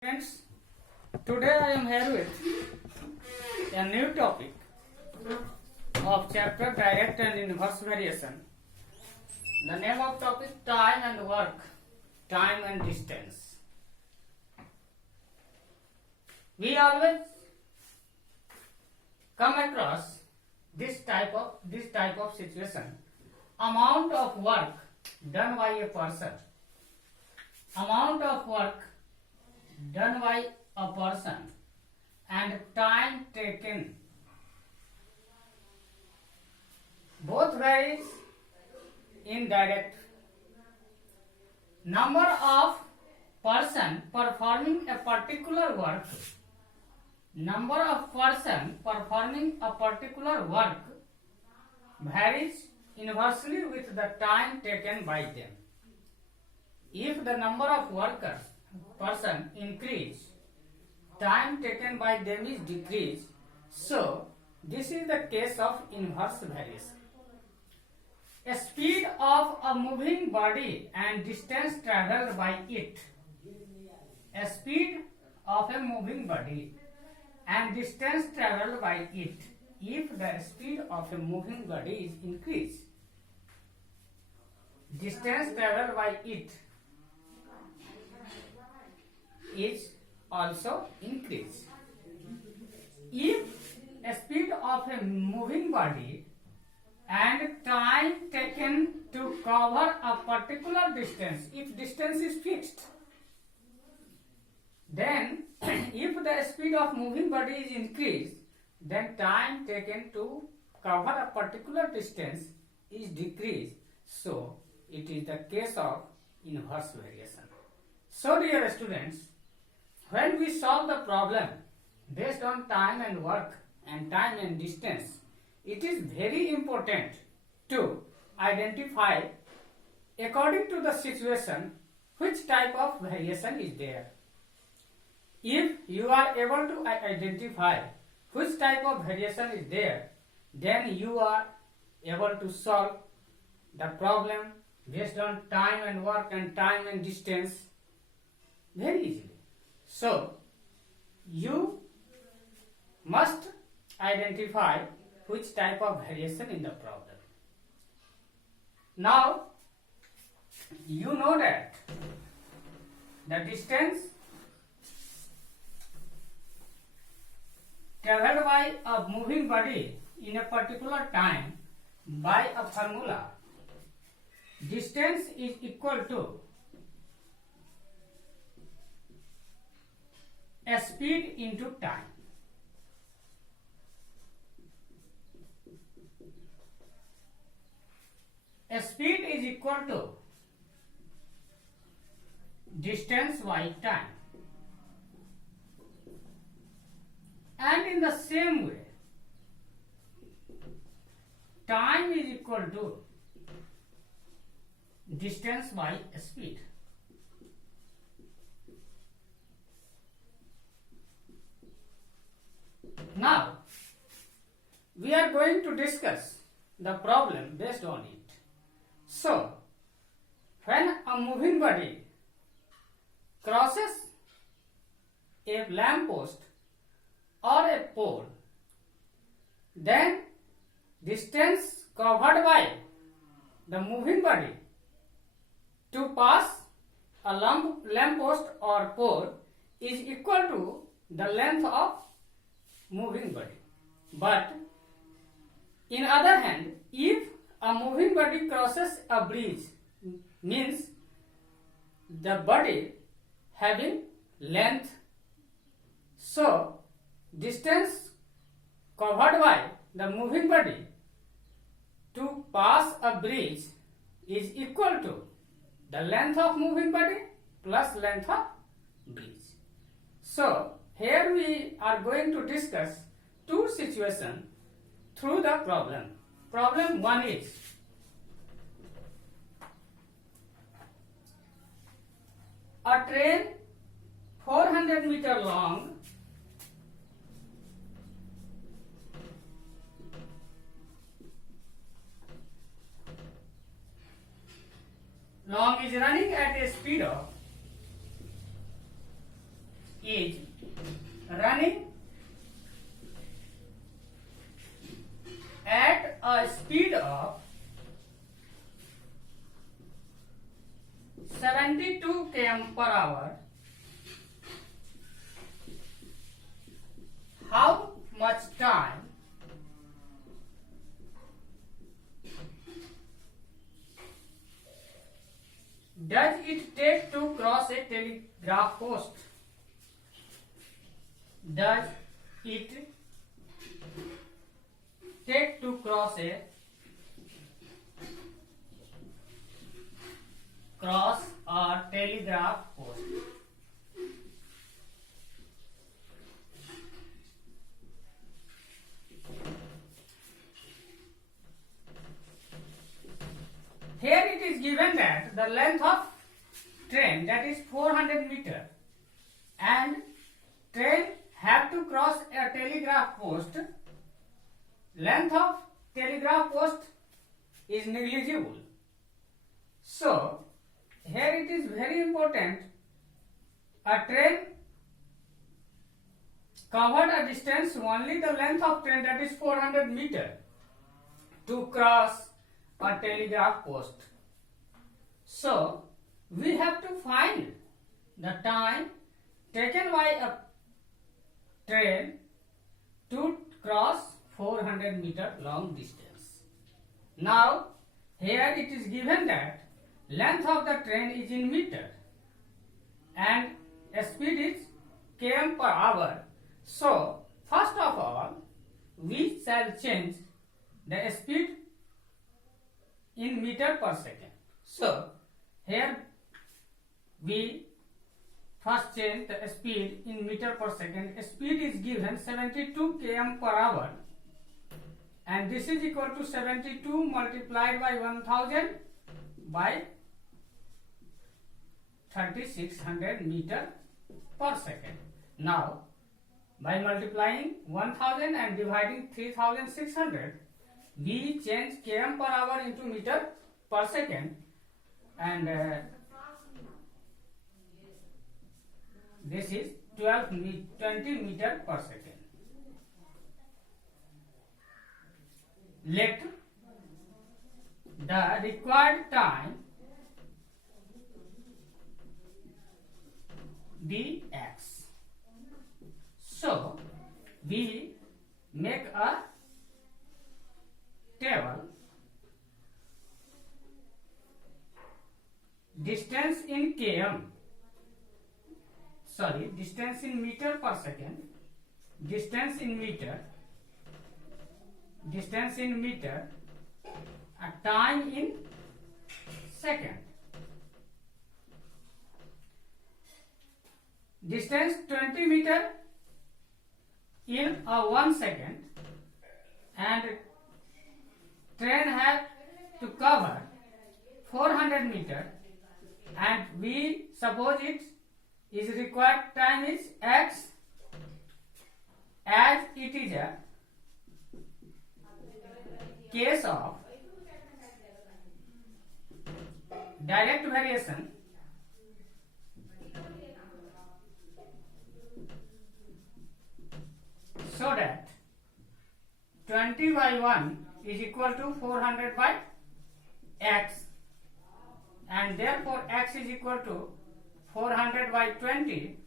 Friends, today I am here with a new topic of chapter direct and inverse variation. The name of topic time and work, time and distance. We always come across this type of situation. Amount of work done by a person. Amount of work done by a person and time taken both varies in direct. Number of person performing a particular work, number of person performing a particular work varies inversely with the time taken by them. If the number of workers person increase, time taken by them is decreased. So this is the case of inverse variation. A speed of a moving body and distance travelled by it. A speed of a moving body and distance travelled by it. If the speed of a moving body is increased, distance travelled by it is also increased. If a speed of a moving body and time taken to cover a particular distance, if distance is fixed, then if the speed of moving body is increased, then time taken to cover a particular distance is decreased. So it is the case of inverse variation. So dear students, when we solve the problem based on time and work and time and distance, it is very important to identify according to the situation which type of variation is there. If you are able to identify which type of variation is there, then you are able to solve the problem based on time and work and time and distance very easily. So, you must identify which type of variation in the problem. Now, you know that the distance travelled by a moving body in a particular time by a formula, distance is equal to a speed into time. A speed is equal to distance by time. And in the same way, time is equal to distance by speed. Now, we are going to discuss the problem based on it. So, when a moving body crosses a lamp post or a pole, then distance covered by the moving body to pass a lamp post or pole is equal to the length of moving body. But in other hand, if a moving body crosses a bridge, means the body having length, so distance covered by the moving body to pass a bridge is equal to the length of moving body plus length of bridge. So here we are going to discuss two situations through the problem. Problem 1 is a train 400 meter long is running at a speed of is running at a speed of 72 km per hour, how much time does it take to cross a telegraph post? Does it take to cross a telegraph post? Here it is given that the length of train, that is 400 meter, and train have to cross a telegraph post. Length of telegraph post is negligible. So here it is very important. A train covered a distance only the length of train, that is 400 meter, to cross a telegraph post. So we have to find the time taken by a train to cross 400 meter long distance. Now here it is given that length of the train is in meter and speed is km per hour. So first of all we shall change the speed in meter per second. So here we first change the speed in meter per second. Speed is given 72 km per hour, and this is equal to 72 multiplied by 1000 by 3600 meter per second. Now by multiplying 1000 and dividing 3600, we change km per hour into meter per second, and this is 20 meter per second. Let the required time be x. So we make a table. Distance in km, distance in meter per second, distance in meter, a time in second. Distance 20 meter in 1 second, and train has to cover 400 meter, and we suppose it is required time is x, as it is a case of direct variation. So that 20 by 1 is equal to 400 by x, and therefore x is equal to 400 by 20,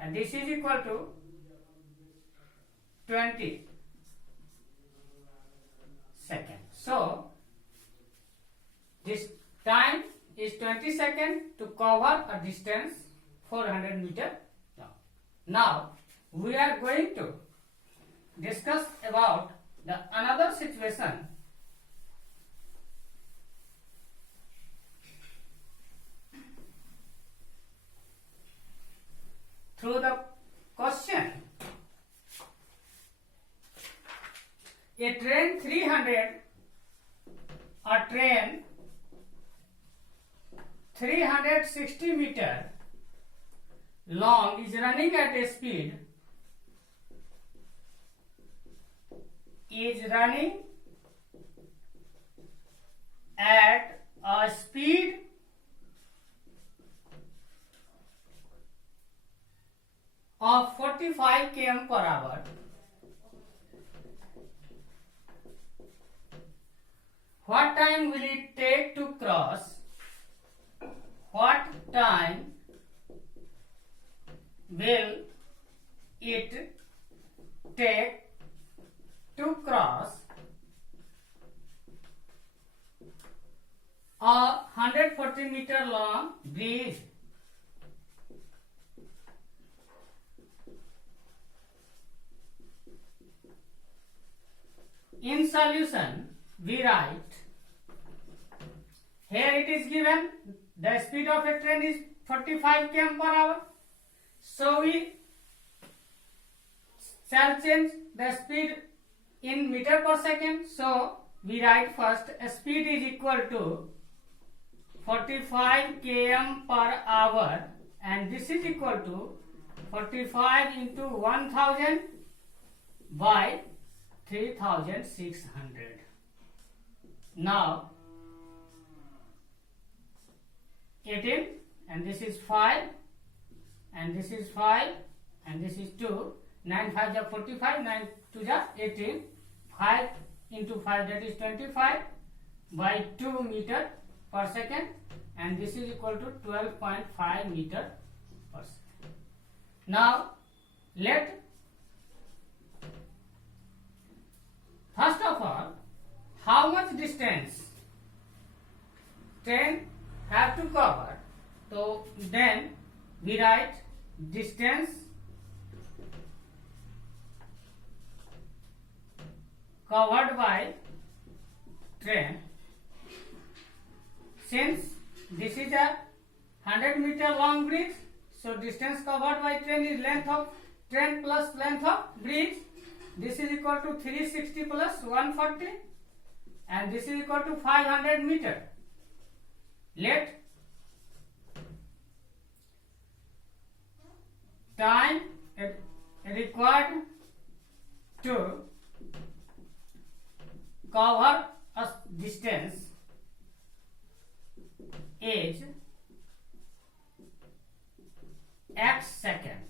and this is equal to 20 seconds. So this time is 20 seconds to cover a distance 400 meter. Now we are going to discuss about the another situation. Through the question, a train 360 meter long is running at a speed of 45 km per hour, what time will it take to cross? What time will it take to cross a 140-meter long bridge? In solution, we write, here it is given the speed of a train is 45 km per hour. So we shall change the speed in meter per second. So we write first speed is equal to 45 km per hour, and this is equal to 45 into 1000 by 3600. Now 18, and this is 5, and this is 5, and this is 2. 9 5 is 45, 9 2 is 18. 5 into 5, that is 25 by 2 meter per second, and this is equal to 12.5 meter per second. Now let first of all, how much distance train have to cover? So then we write distance covered by train. Since this is a 100-meter long bridge, so distance covered by train is length of train plus length of bridge. This is equal to 360 plus 140, and this is equal to 500 meter. Let time required to cover a distance is x second.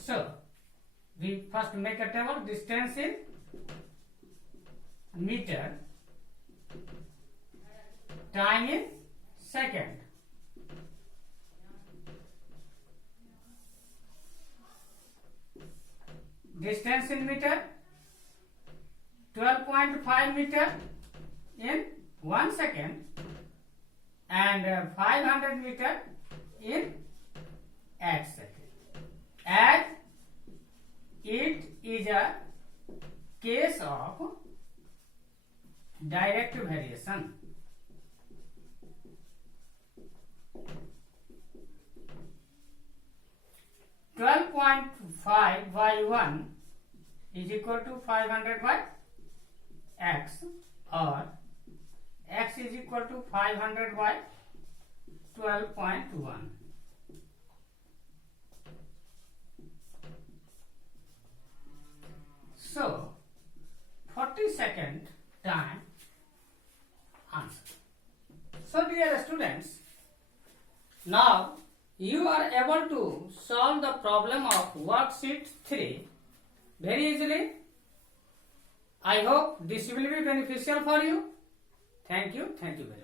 So we first make a table, distance in meter, time in second. Distance in meter, 12.5 meter in 1 second, and 500 meter in x second. As it is a case of direct variation. .5 by 1 is equal to 500 by x, or x is equal to 500 by 12.1. So 40-second time answer. So dear students, now you are able to solve the problem of worksheet 3 very easily. I hope this will be beneficial for you. Thank you very much.